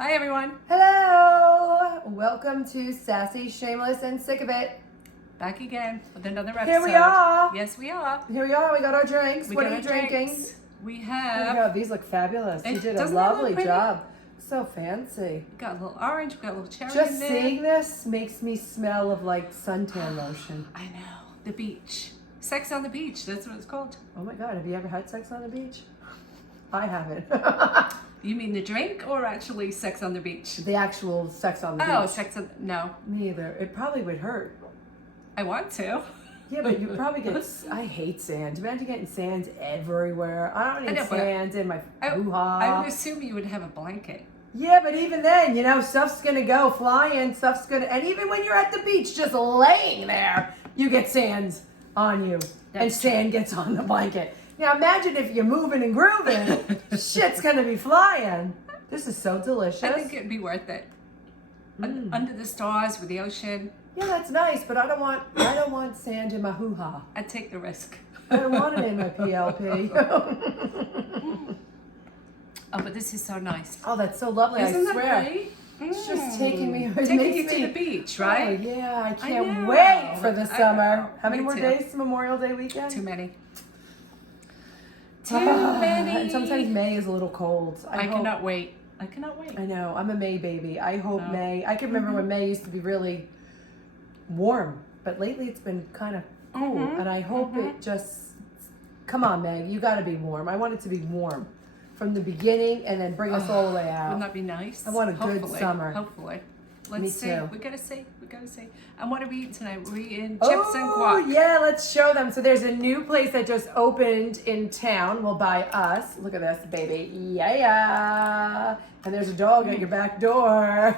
Hi everyone. Hello! Welcome to Sassy, Shameless, and Sick of It. Back again with another episode. Here we are. Yes, we are. Here we are. We got our drinks. We What got are our you drinking? drinks. We Oh my have God, these look fabulous. You did a doesn't that look lovely pretty? job. So fancy. we got a little orange, we got a little cherry Just in there. seeing this makes me smell of like suntan lotion. I know. The beach. Sex on the beach. That's what it's called. Oh my God, have you ever had sex on the beach? I haven't. You mean the drink or actually sex on the beach? The actual sex on the beach. Oh, sex on... No. Me either. It probably would hurt. I want to. Yeah, but you probably get... I hate sand. Imagine getting sand everywhere. I don't need know, but sand in my I hoo-ha. would assume you would have a blanket. Yeah, but even then, you know, stuff's gonna go flying, stuff's gonna... And even when you're at the beach just laying there, you get sand on you. And sand gets on the blanket. Now imagine if you're moving and grooving, shit's gonna be flying. This is so delicious. I think it'd be worth it. Under the stars with the ocean. Yeah, that's nice, but I don't want sand in my hoo-ha. I'd take the risk. I don't want it in my PLP. Oh, but this is so nice. Oh, that's so lovely, Isn't I swear. that great? It's just taking me... Taking you to the beach, right? Oh, yeah, I can't know. wait for the I summer. know. How many Me more too. days to Memorial Day weekend? Too many. Too many. And sometimes May is a little cold. I cannot wait. I cannot wait. I know. I'm a May baby. I hope Oh. May. I can remember when May used to be really warm, but lately it's been kind of cool. And I hope it just. Come on, May. You got to be warm. I want it to be warm from the beginning and then bring us all the way out. Wouldn't that be nice? I want a good Hopefully. summer. Hopefully. Let's Me see. too. We gotta see. We gotta see. And what are we eating tonight? We're eating chips and guac. Yeah, let's show them. So there's a new place that just opened in town. Well, by us. Look at this, baby. Yeah. And there's a dog at your back door.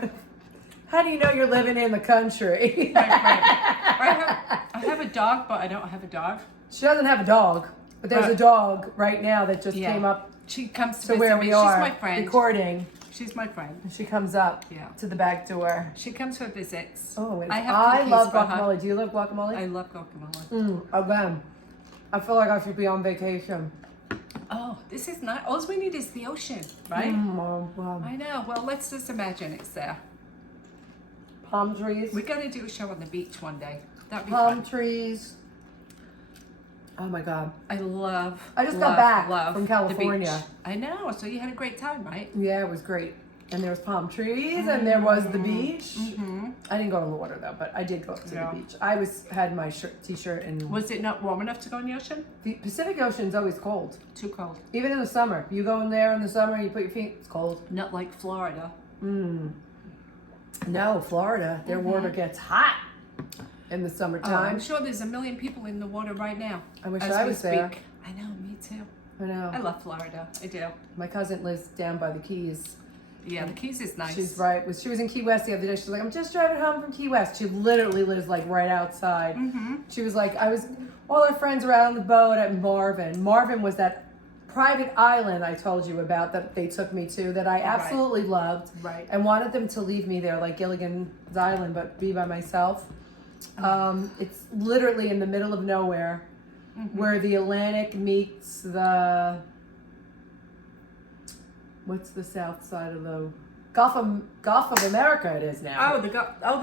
How do you know you're living in the country? Right. I have a dog, but I don't have a dog. She doesn't have a dog, but there's a dog right now that just came up She comes to to visit where me. we are She's my friend. recording. She's my friend. She comes up Yeah. to the back door. She comes for visits. Oh, I love cookies for her. guacamole. Do you love guacamole? I love guacamole. Again, I feel like I should be on vacation. Oh, this is not. All we need is the ocean, right? I know. Well, let's just imagine it's there. Palm trees. We're gonna do a show on the beach one day. That'd be Palm fun. trees. Oh my God. I just got back love from the California. beach. I know. So you had a great time, right? Yeah, it was great. And there was palm trees, and there was the beach. I didn't go in the water though, but I did go up to the beach. I had my t-shirt, and Was it not warm enough to go in the ocean? the Pacific Ocean's always cold. Too cold. Even in the summer, you go in there in the summer, you put your feet, it's cold. Not like Florida. No, Florida, their water gets hot in the Oh, summertime. I'm sure there's a million people in the water right now. I wish as I we was there. speak. I know, me too. I know. I love Florida. I do. My cousin lives down by the Keys. Yeah, the Keys is nice. She's right. She was in Key West the other day. She's like, I'm just driving home from Key West. She literally lives like right outside. She was like, all our friends were out on the boat at Marvin. Marvin was that private island I told you about that they took me to that I absolutely loved. Right. And wanted them to leave me there like Gilligan's Island, but be by myself. It's literally in the middle of nowhere where the Atlantic meets what's the south side of the Gulf of America? It is now. The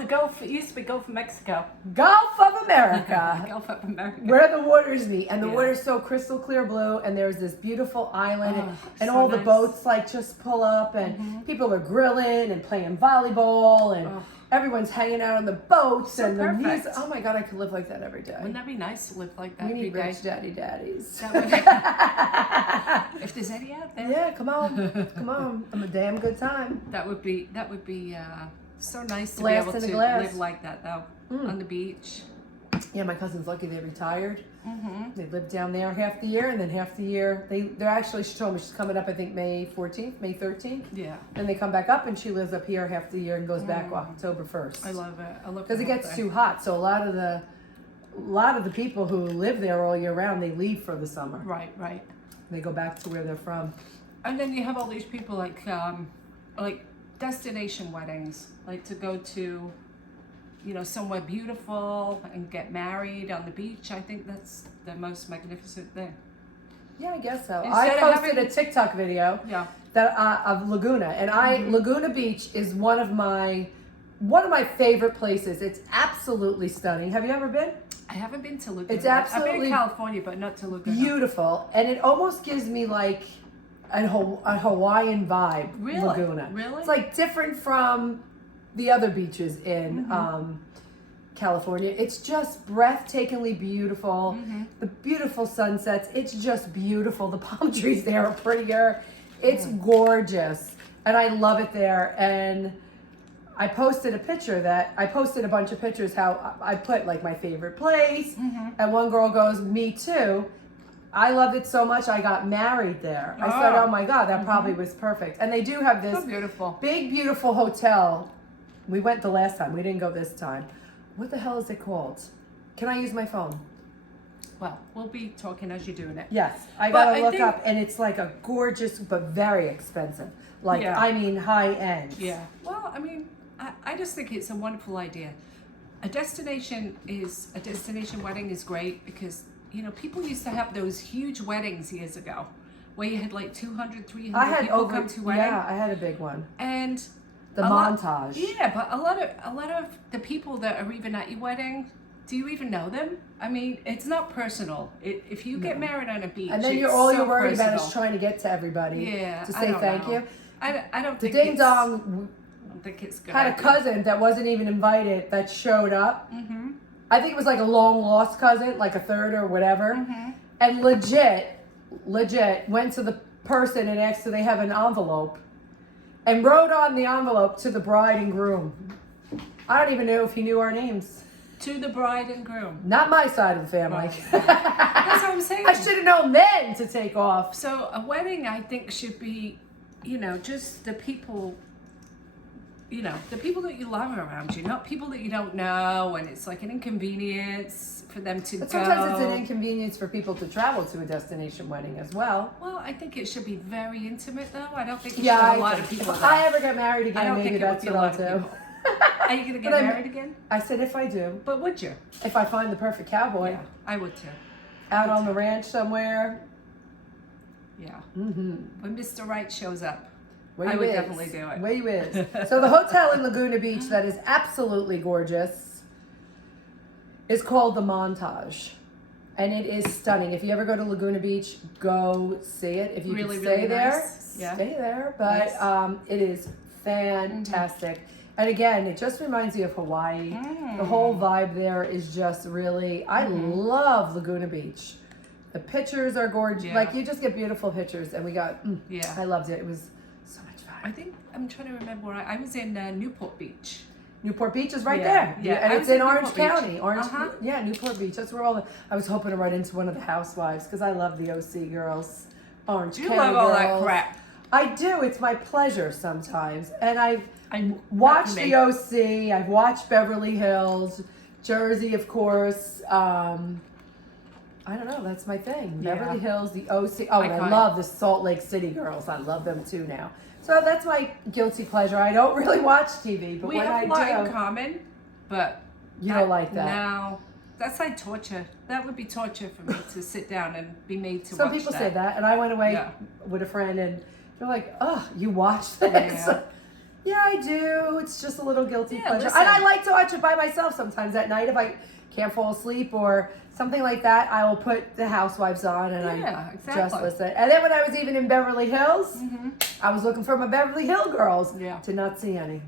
Gulf. It used to be Gulf of Mexico. Gulf of America. Gulf of America. Where the waters meet, and the Yeah. water's so crystal clear blue, and there's this beautiful island, and so all the nice. boats like just pull up, and people are grilling and playing volleyball, and everyone's hanging out on the boats, So and the perfect. music. Oh my God, I could live like that every day. Wouldn't that be nice to live like that We every need day? rich daddies. That would- If there's any out there. Yeah, come on, I'm a damn good time. That would be so nice to Blast be in able the to glass. live like that though, on the beach. Yeah, my cousin's lucky they retired. They live down there half the year, and then half the year they're actually. She told me she's coming up. I think May 14th, May 13th. Yeah, Then they come back up, and she lives up here half the year and goes back October 1st. I love it. I love Because it gets too hot, so a lot of the people who live there all year round, they leave for the summer. Right. They go back to where they're from. And then you have all these people like destination weddings, like to go to, somewhere beautiful and get married on the beach. I think that's the most magnificent thing. Yeah, I guess so. Instead I of posted having- a TikTok video Yeah. that of Laguna, and Laguna Beach is one of my favorite places. It's absolutely stunning. Have you ever been? I haven't been to Laguna. It's I've been absolutely in California, but not to Laguna. Beautiful, and it almost gives me like a Hawaiian vibe. Really? Laguna. Really? It's like different from the other beaches in California. It's just breathtakingly beautiful. The beautiful sunsets. It's just beautiful. The palm trees there are prettier. It's gorgeous, and I love it there. And I posted a bunch of pictures how I put like my favorite place, and one girl goes, "Me too. I loved it so much I got married there." I said, "Oh my God, that probably was perfect." And they do have this So beautiful. big, beautiful hotel. We went the last time. We didn't go this time. What the hell is it called? Can I use my phone? Well, we'll be talking as you're doing it. Yes, I But gotta I look think- up, and it's like a gorgeous but very expensive. Like Yeah. I mean, high end. Yeah. Well, I mean, I just think it's a wonderful idea. A destination wedding is great because, you know, people used to have those huge weddings years ago where you had like 200, 300 I had people over. come to a wedding. Yeah, I had a big one. And The a lot- montage. Yeah, but a lot of the people that are even at your wedding, do you even know them? I mean, it's not personal. If you get married on a beach, And then it's all so you're worried about personal. is trying to get to everybody Yeah, to I say don't thank know. you. I don't The think ding it's, dong I don't think it's good. had a idea. cousin that wasn't even invited that showed up. I think it was like a long lost cousin, like a third or whatever. And legit went to the person and asked, do they have an envelope? And wrote on the envelope to the bride and groom. I don't even know if he knew our names. To the bride and groom. Not my side of the family. That's what I'm saying. I should have known then to take off. So a wedding, I think, should be, you know, just the people, you know, the people that you love around you, not people that you don't know, and it's like an inconvenience for them to But go. sometimes it's an inconvenience for people to travel to a destination wedding as well. Well, I think it should be very intimate, though. I don't think you Yeah, should have I a lot of think people if there. I ever get married I again, don't maybe think it would that's be a what lot I'll of do. people. Are you going to get But married again? I said if I do, But would you? if I find the perfect cowboy Yeah, I would too. out on the ranch somewhere. Yeah. Mm-hmm. When Mr. Right shows up. Where I you would is. definitely do it. Where you is. So the hotel in Laguna Beach that is absolutely gorgeous is called the Montage. And it is stunning. If you ever go to Laguna Beach, go see it. If you Really, can stay really there, nice. Yeah. stay there. But it is fantastic. And again, it just reminds you of Hawaii. The whole vibe there is just really, I love Laguna Beach. The pictures are gorgeous. Yeah. Like you just get beautiful pictures. And we got, Yeah. I loved it. It was so much fun. I think, I'm trying to remember where I was in Newport Beach. Newport Beach is right Yeah, there. yeah. And I it's was in in Orange Newport Beach. County. Orange, Uh-huh. yeah, Newport Beach. That's where all the, I was hoping to run into one of the housewives because I love the OC girls. Orange You County love all girls. that crap. I do. It's my pleasure sometimes. And I've I watched not me. the OC. I've watched Beverly Hills, Jersey, of course. I don't know. That's my thing. Yeah. Beverly Hills, the OC. Oh, and I Iconic. love the Salt Lake City girls. I love them too now. So that's my guilty pleasure. I don't really watch TV, but We when have I a lot in do, common, but you don't like that. No, that's like torture. That would be torture for me to sit down and be made to Some watch people that. say that, and I went away Yeah. with a friend, and they're like, "Oh, you watch this?" Yeah. Yeah, I do. It's just a little guilty Yeah, pleasure, listen. and I like to watch it by myself sometimes at night if I can't fall asleep or something like that. I will put the Housewives on, and Yeah, I exactly. just listen. And then when I was even in Beverly Hills, I was looking for my Beverly Hill girls. Yeah. Did not see any.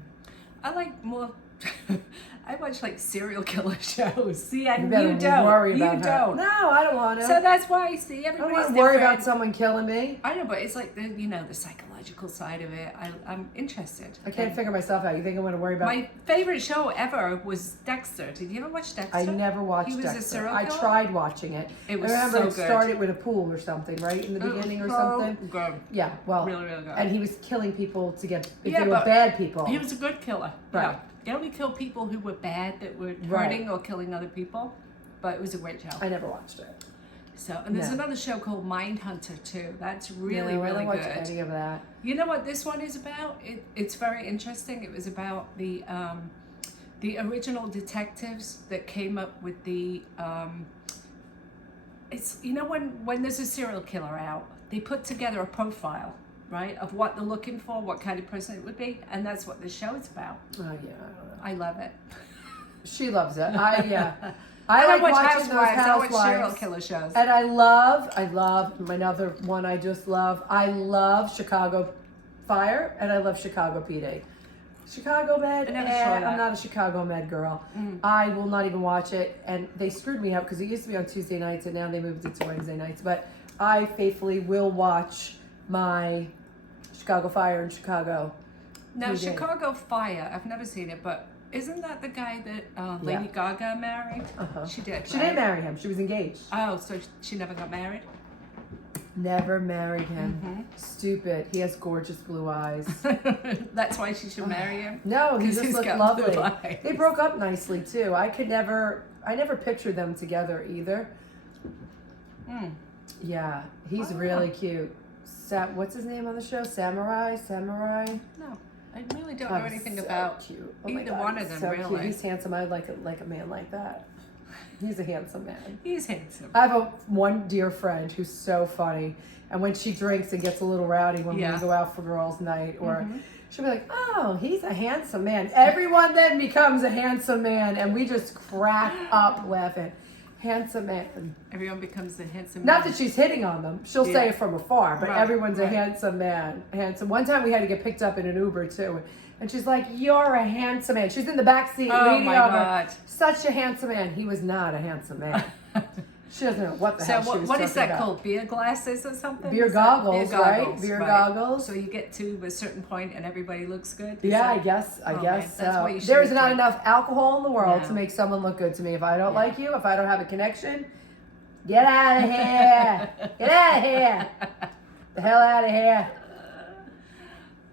I like more. I watch like serial killer shows. See, and better you don't. worry You about her. don't. No, I don't want to. So that's why I see I don't everybody's want to worry different. about someone killing me. I know, but it's like the the psychological side of it. I'm interested. I can't And figure myself out. You think I'm going to worry about? My favorite show ever was Dexter. Did you ever watch Dexter? I never watched He was Dexter. a serial I killer? tried watching it. It was I remember so it good. started with a pool or something, right? In the beginning or So something. Good. Yeah, well. Really, really good. And he was killing people to get, if Yeah, they were but bad people. He was a good killer. Right. Yeah. He only killed people who were bad, that were Right. hurting or killing other people. But it was a great show. I never watched it. So, and there's No. another show called Mindhunter too. That's really, No, I really don't watch good. any of that. You know what this one is about? It's very interesting. It was about the original detectives that came up with the it's, you know, when there's a serial killer out, they put together a profile, right, of what they're looking for, what kind of person it would be, and that's what this show is about. Oh yeah, I don't know. I love it. She loves it. I I like watch watching those Housewives. I watch Housewives. serial killer shows. And I love another one I just love. I love Chicago Fire, and I love Chicago PD. Chicago Med, I never saw that. I'm not a Chicago Med girl. I will not even watch it, and they screwed me up because it used to be on Tuesday nights, and now they moved it to Wednesday nights. But I faithfully will watch my Chicago Fire and Chicago. Now, PD. Chicago Fire, I've never seen it, but isn't that the guy that Lady Gaga married? Uh-huh. She did. She right? didn't marry him. She was engaged. Oh, so she never got married? Never married him. Stupid. He has gorgeous blue eyes. That's why she should marry him? No, he 'Cause just he's looked got lovely. blue eyes. They broke up nicely too. I never pictured them together either. Yeah, he's really cute. What's his name on the show? Samurai? No, I really don't know anything so about cute. Oh my either God, one of he's them, so really. Cute. He's handsome. I'd like a man like that. He's a handsome man. He's handsome. I have one dear friend who's so funny, and when she drinks and gets a little rowdy when we go out for girls' night, or she'll be like, "Oh, he's a handsome man." Everyone then becomes a handsome man, and we just crack up laughing. Handsome man. Everyone becomes a handsome Not man. that she's hitting on them. She'll say it from afar, but everyone's a handsome man. Handsome. One time we had to get picked up in an Uber too, and she's like, "You're a handsome man." She's in the back seat leaning over. God. Such a handsome man. He was not a handsome man. She doesn't know what the hell she was what is that talking about. called? Beer glasses or something? Beer Is that- goggles, right? Beer goggles. So you get to a certain point and everybody looks good? Yeah, I that- guess Okay, that's that's what you should There is not drink. enough alcohol in the world No. to make someone look good to me. If I don't like you, if I don't have a connection, get out of here. Get out of here. The hell out of here.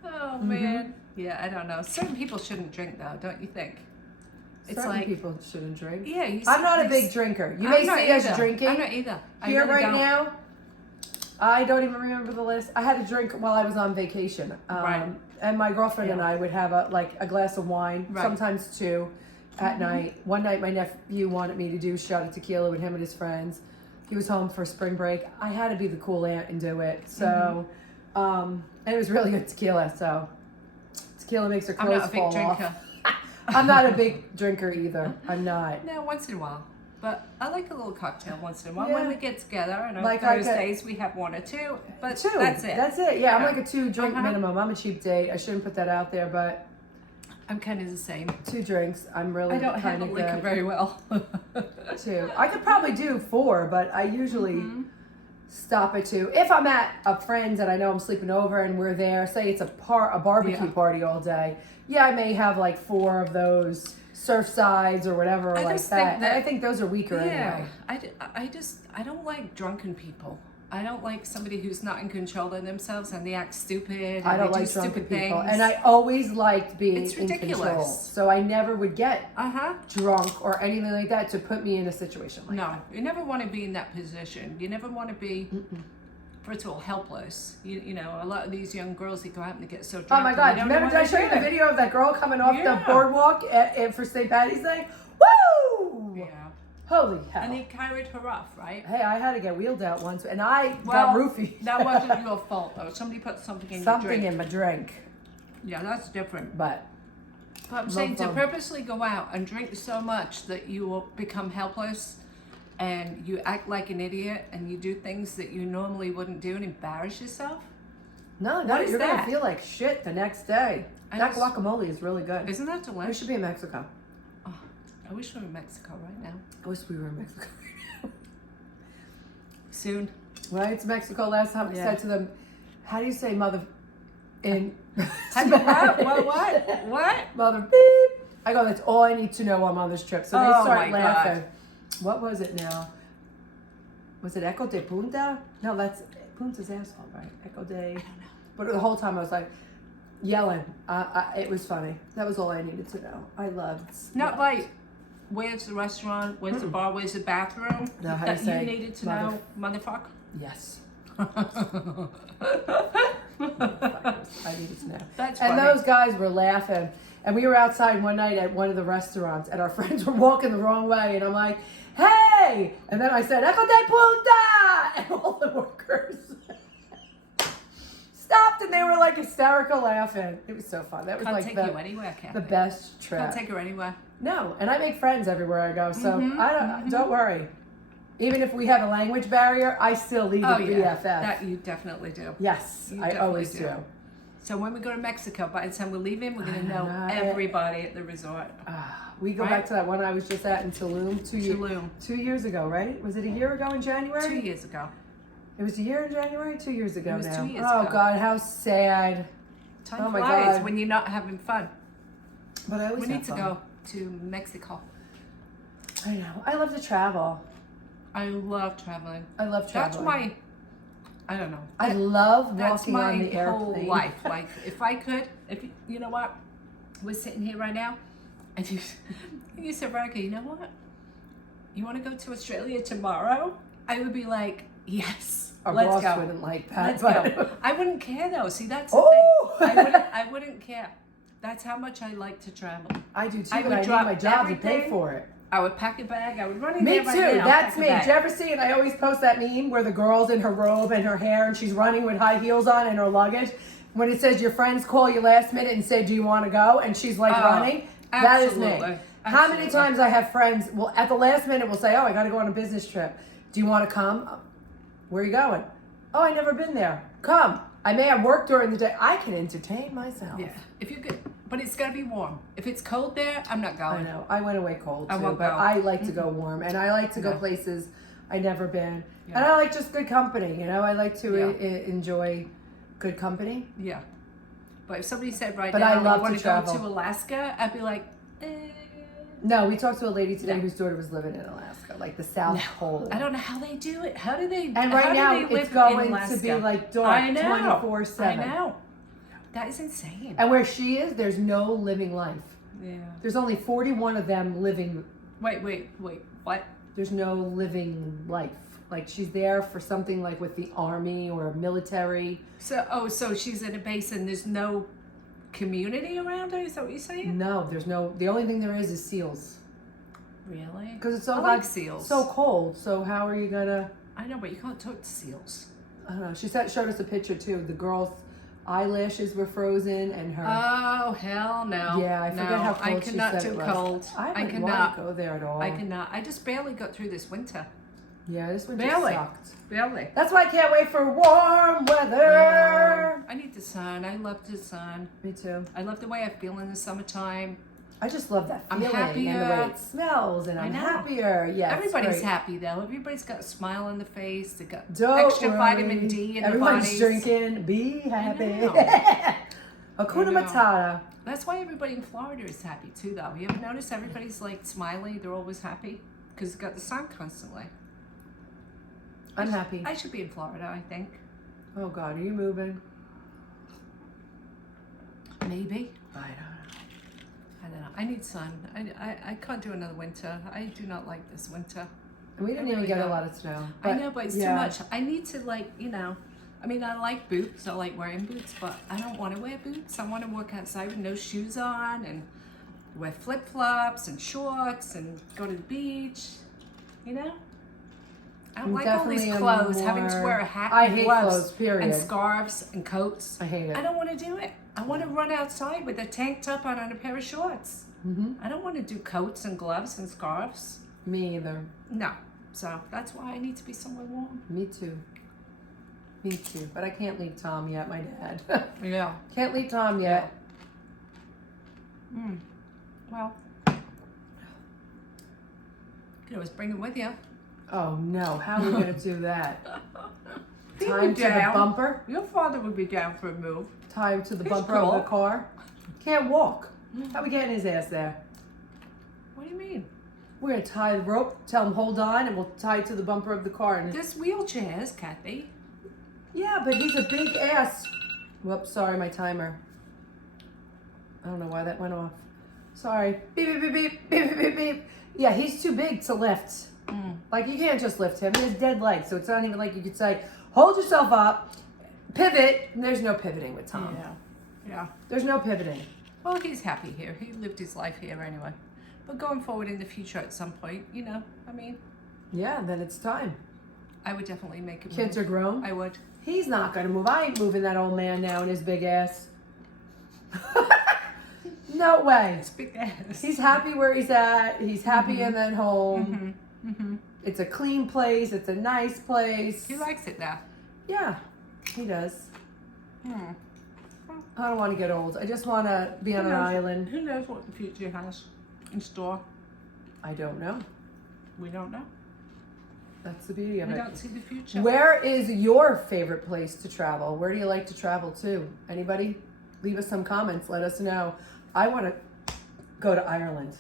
Oh, man. Yeah, I don't know. Certain people shouldn't drink, though, don't you think? It's Certain like people shouldn't drink. Yeah, I'm not a big drinker. You may see us drinking. I'm not either. Here really right don't. now, I don't even remember the list. I had a drink while I was on vacation. And my girlfriend and I would have a glass of wine, sometimes two, at night. One night my nephew wanted me to do a shot of tequila with him and his friends. He was home for spring break. I had to be the cool aunt and do it. So, and it was really good tequila. So, tequila makes her I'm clothes not a big fall drinker. off. I'm not a big drinker either. I'm not. No, once in a while. But I like a little cocktail once in a while Yeah. when we get together. And on Like Thursdays we have one or two. But Two. that's it. That's it. Yeah, I'm like a 2 drink Uh-huh. minimum. I'm a cheap date. I shouldn't put that out there, but I'm kind of the same. 2 drinks. I'm really I don't kind handle of liquor good. very well. 2. I could probably do 4, but I usually stop at 2. If I'm at a friend's and I know I'm sleeping over and we're there, say it's a barbecue party all day. Yeah, I may have like 4 of those Surfsides or whatever I like just that. think that- And I think those are weaker anyway. I don't like drunken people. I don't like somebody who's not in control of themselves and they act stupid. I and don't they like do drunken stupid people. things. And I always liked being It's in control. ridiculous. So I never would get Uh-huh. drunk or anything like that to put me in a situation like that. No, you never want to be in that position. You never want to be, first of all, helpless. You know, a lot of these young girls, they go out and they get so drunk. Oh my and God! they don't Remember, know did I what show you to the do. video of that girl coming off the Yeah. boardwalk for St. Patty's Day? Woo! Yeah. Holy hell! And they carried her off, right? Hey, I had to get wheeled out once, and I Well, got roofied. That wasn't your fault, though. Somebody put something in your Something drink. in my drink, Yeah, that's different. but But I'm No saying to fun. purposely go out and drink so much that you will become helpless and you act like an idiot and you do things that you normally wouldn't do and embarrass yourself. no, What you're is gonna that? feel like shit the next day. I That just- guacamole is really good. Isn't that We delicious? should be in Mexico. Oh, I wish we were in Mexico right now. I wish we were in Mexico. Soon. Right to Mexico last time. I Yeah. said to them, "How do you say mother in?" How do you- what? What? Mother beep. I go, that's all I need to know I'm on this trip. So they Oh start my laughing. What was it now? Was it Echo de Punta? No, that's Punta's asshole, right? Echo de. I don't know. But the whole time I was like yelling. It was funny. That was all I needed to know. I loved. Not like, where's the restaurant? Where's the bar? Where's the bathroom? No, how do you That say you needed to know, motherfucker. Yes. I needed to know. That's And funny. those guys were laughing. And we were outside one night at one of the restaurants, and our friends were walking the wrong way, and I'm like, "Hey, hey! And then I said, Echo de Punta! And all the workers stopped and they were like hysterical laughing. It was so fun. That was Can't like take you anywhere, Kathy. the best trip. Can't take her anywhere. No, and I make friends everywhere I go, so don't worry. Even if we have a language barrier, I still leave a BFF. That you definitely do. Yes, You I definitely always do. So when we go to Mexico, by the time we're leaving, we're going to know everybody at the resort. We go back to that one I was just at in Tulum 2 years ago, right? Was it a year ago in January? 2 years ago. It was a year in January? 2 years ago It was now. 2 years Oh ago. God, how sad. Time my flies God. when you're not having fun. But I always We have need to fun. go to Mexico. I know. I love to travel. I love traveling. I love traveling. That's I don't know. I love That's walking my on the whole airplane. life. Like, if I could, you know what? We're sitting here right now, and you said, Veronica, you know what? You want to go to Australia tomorrow? I would be like, yes, Our let's boss go. wouldn't like that. Let's but- go. I wouldn't care though. See, that's the Oh! thing. I wouldn't care. That's how much I like to travel. I do too, I but would I need drop my job to pay everything. for it. I would pack a bag. I would run in Me there too. right now. That's pack a me. bag. Did you ever see? And I always post that meme where the girl's in her robe and her hair, and she's running with high heels on and her luggage. When it says your friends call you last minute and say, "Do you want to go?" and she's like running. That is me. absolutely. How many Absolutely. times I have friends? Well, at the last minute, will say, "Oh, I got to go on a business trip. Do you want to come? Where are you going? Oh, I never been there. Come. I may have worked during the day. I can entertain myself." Yeah, if you could, but it's gotta be warm. If it's cold there, I'm not I going. know. I went away cold I too, won't but go. I like to go warm, and I like to go Yeah. places I've never been, Yeah. and I like just good company. You know, I like to Yeah. enjoy good company. Yeah, but if somebody said right But now, I you love want to to go travel. to Alaska, I'd be like, No, we talked to a lady today No. whose daughter was living in Alaska, like the South No. Pole. I don't know how they do it. How do they? And right how now do they live it's going in to Alaska? be like dark I know. 24/7. I know. That is insane. And where she is, there's no living life. Yeah. There's only 41 of them living. Wait. What? There's no living life. Like she's there for something like with the army or military. So she's in a base and there's no community around her. Is that what you're saying? No, there's no. The only thing there is seals. Really? Because it's so I like seals. so cold. So how are you gonna? I know, but you can't talk to seals. I don't know. She showed us a picture too. The girl's eyelashes were frozen and her. Oh hell no! Yeah, I forget no, how cold I she cannot said do it was. cold. I wouldn't cannot. want to go there at all. I cannot. I just barely got through this winter. Yeah, this winter Barely. sucked. Barely. That's why I can't wait for warm weather. Yeah. I need the sun. I love the sun. Me too. I love the way I feel in the summertime. I just love that I'm feeling and the way happier. it smells, and I I'm know. happier. Yeah, Everybody's happy though. Everybody's got a smile on the face. They got Don't extra worry. vitamin D in Everyone's their bodies. drinking. Be happy. know. Hakuna I know. Matata. That's why everybody in Florida is happy too, though. You ever notice everybody's like smiley? They're always happy because they've got the sun constantly. I'm happy. I should be in Florida, I think. Oh God, are you moving? Maybe. I I don't know. I need sun. I can't do another winter. I do not like this winter. don't know. We didn't I even really get a don't. lot of snow. I know, but it's yeah. too much. I need to I mean, I like boots. I like wearing boots, but I don't want to wear boots. I want to walk outside with no shoes on and wear flip-flops and shorts and go to the beach. You know? I don't I'm like all these definitely clothes, having to more- wear a hat I and hate gloves clothes, period. and scarves and coats. I hate it. I don't want to do it. I want to run outside with a tank top on and a pair of shorts. Mm-hmm. I don't want to do coats and gloves and scarves. Me either. No. So that's why I need to be somewhere warm. Me too. Me too. But I can't leave Tom yet, my dad. Yeah. Can't leave Tom yet. Well, you can always bring him with you. Oh no, how are we going to do that? He Time would to the down. bumper? Your father would be down for a move. Tied to the He's bumper cool. of the car? Can't walk. How we getting his ass there? What do you mean? We're going to tie the rope, tell him hold on, and we'll tie it to the bumper of the car. And There's wheelchairs, Kathy. yeah, but he's a big ass. Whoops, sorry, my timer. I don't know why that went off. Sorry. Beep, beep, beep, beep, beep, beep, beep. Yeah, he's too big to lift. Like, you can't just lift him. He has dead legs, so it's not even like you could say, hold yourself up, pivot. And there's no pivoting with Tom. Yeah. There's no pivoting. Well, he's happy here. He lived his life here anyway. But going forward in the future at some point, I mean, Yeah, then it's time. I would definitely make a Kids move. are grown. I would. He's not gonna move. I ain't moving that old man now and his big ass. No way. It's big ass. He's happy where he's at. He's happy in that home. It's a clean place. It's a nice place. He likes it now. Yeah, he does. I don't want to get old. I just want to be on an island. Who knows what the future has in store? I don't know. We don't know. That's the beauty of We it. don't see the future. Where is your favorite place to travel? Where do you like to travel to? Anybody? Leave us some comments. Let us know. I want to go to Ireland.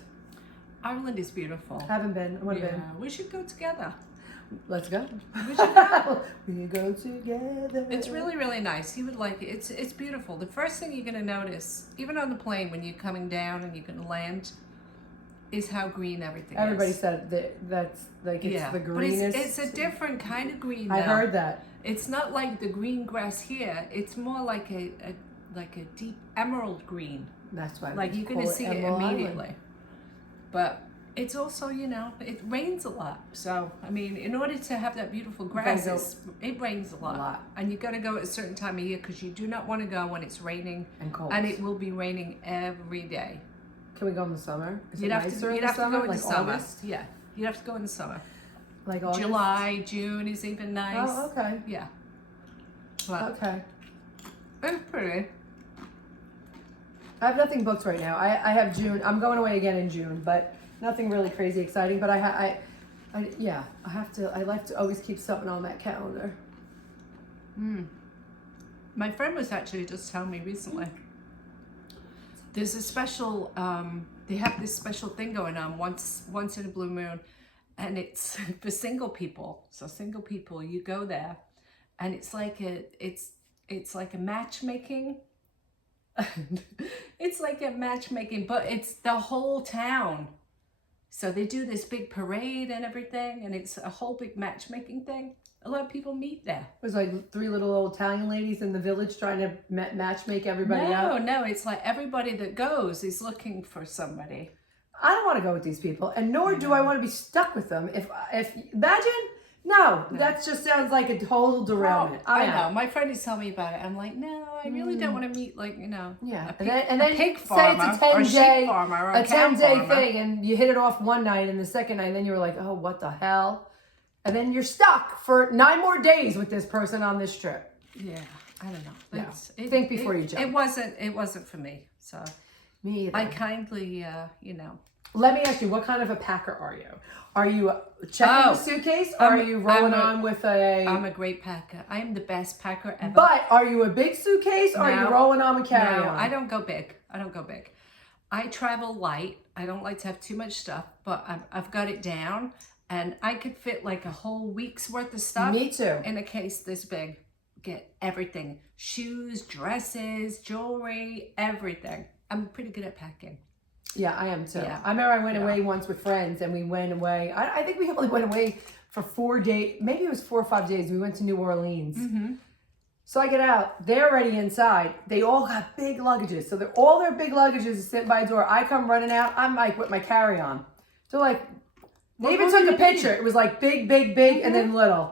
Ireland is beautiful. Haven't been. I want to been. We should go together. Let's go. We should go. We go together. It's really, really nice. You would like it. It's beautiful. The first thing you're going to notice, even on the plane when you're coming down and you're going to land, is how green everything Everybody is. said that's like it's the greenest. But it's a different kind of green now. I heard that. It's not like the green grass here. It's more like a deep emerald green. That's why. Like you're going to see it immediately. But it's also, it rains a lot. So, I mean, in order to have that beautiful grass, it rains a lot. And you got to go at a certain time of year because you do not want to go when it's raining. And cold. And it will be raining every day. Can we go in the summer? Is You'd it have nicer to in the summer? go in Like the summer. August? Yeah. You'd have to go in the summer. Like August? July, June is even nice. Oh, okay. Yeah. But Okay. it's pretty. I have nothing booked right now. I have June. I'm going away again in June, but nothing really crazy exciting. But I have to. I like to always keep something on that calendar. My friend was actually just telling me recently. There's a special. They have this special thing going on once in a blue moon, and it's for single people. So single people, you go there, and it's like a matchmaking. It's like a matchmaking, but it's the whole town. So they do this big parade and everything, and it's a whole big matchmaking thing. A lot of people meet there. It was like 3 little old Italian ladies in the village trying to matchmake everybody up. No, it's like everybody that goes is looking for somebody. I don't want to go with these people, and nor do I want to be stuck with them. If imagine. No, that just sounds like a total derailment. I know. My friend is telling me about it. I'm like, no, I really don't want to meet Yeah, and then pig say farmer, it's a 10-day farmer or a 10-day thing, and you hit it off one night, and the second night, and then you were like, oh, what the hell? And then you're stuck for 9 more days with this person on this trip. Yeah, I don't know. Yeah. Think before you jump. It wasn't for me. So me either. I kindly, Let me ask you, what kind of a packer are you? Are you checking the suitcase, or are you rolling on with a... I'm a great packer. I am the best packer ever. But are you a big suitcase, or are you rolling on with carry-on? No, I don't go big. I travel light. I don't like to have too much stuff, but I've got it down, and I could fit like a whole week's worth of stuff. Me too. In a case this big. Get everything. Shoes, dresses, jewelry, everything. I'm pretty good at packing. Yeah, I am too. Yeah. I remember I went away once with friends, and we went away. I think we only went away for 4 days. Maybe it was 4 or 5 days. We went to New Orleans. So I get out. They're already inside. They all got big luggages. So all their big luggages is sitting by the door. I come running out. I'm like with my carry-on. They're like, they even took a picture. It was like big, and then little.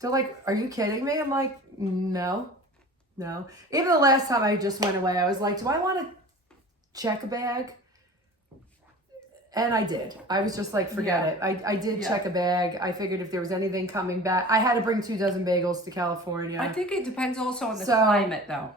They're like, are you kidding me? I'm like, no. Even the last time I just went away, I was like, do I want to check a bag? And I did. I was just like, forget it. I did check a bag. I figured if there was anything coming back, I had to bring 2 dozen bagels to California. I think it depends also on the climate though,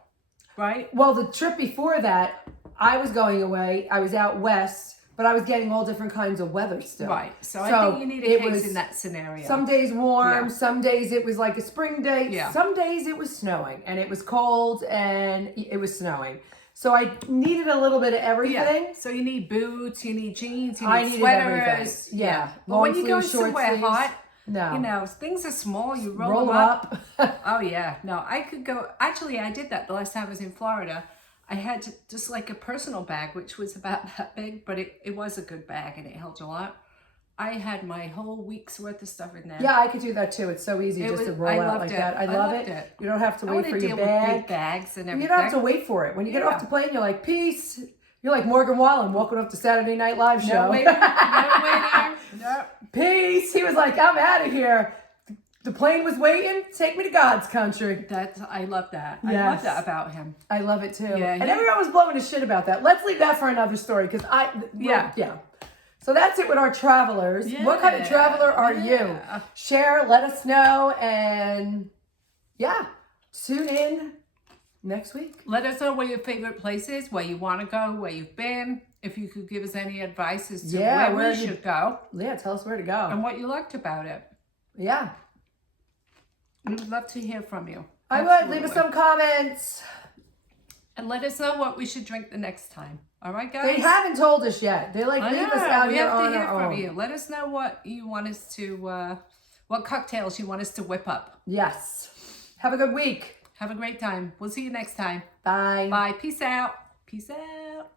right? Well, the trip before that, I was going away. I was out west, but I was getting all different kinds of weather still. Right. So I think you need a case in that scenario. Some days warm, some days it was like a spring day, some days it was snowing, and it was cold and it was snowing. So I needed a little bit of everything. Yeah. So you need boots, you need jeans, you I need needed sweaters. everything. Yeah. But when you go somewhere sleeves, hot, no. Things are small. You roll them up. Oh yeah. No, I could go. Actually, I did that the last time I was in Florida. I had just like a personal bag, which was about that big, but it was a good bag and it held a lot. I had my whole week's worth of stuff in there. Yeah, I could do that too. It's so easy to roll out like that. I love it. You don't have to wait for your bag. With big bags and everything. You don't have to wait for it. When you get off the plane, you're like, peace. You're like Morgan Wallen walking up to Saturday Night Live show. No waiter. No waiter. No. Peace. He was like, I'm out of here. The plane was waiting. Take me to God's country. I love that. I Yes. love that about him. I love it too. Yeah, and he- everyone was blowing his shit about that. Let's leave that for another story because yeah. So that's it with our travelers. What kind of traveler are you? Yeah. Share, let us know, and yeah, tune in next week. Let us know where your favorite place is, where you want to go, where you've been. If you could give us any advice as to where we should go Yeah, tell us where to go. and what you liked about it. Yeah. We would love to hear from you. I would. Leave us some comments. And let us know what we should drink the next time. All right, guys? They haven't told us yet. They leave us out we here have to on hear our from own. you. Let us know what you want us to, what cocktails you want us to whip up. Yes. Have a good week. Have a great time. We'll see you next time. Bye. Bye. Peace out. Peace out.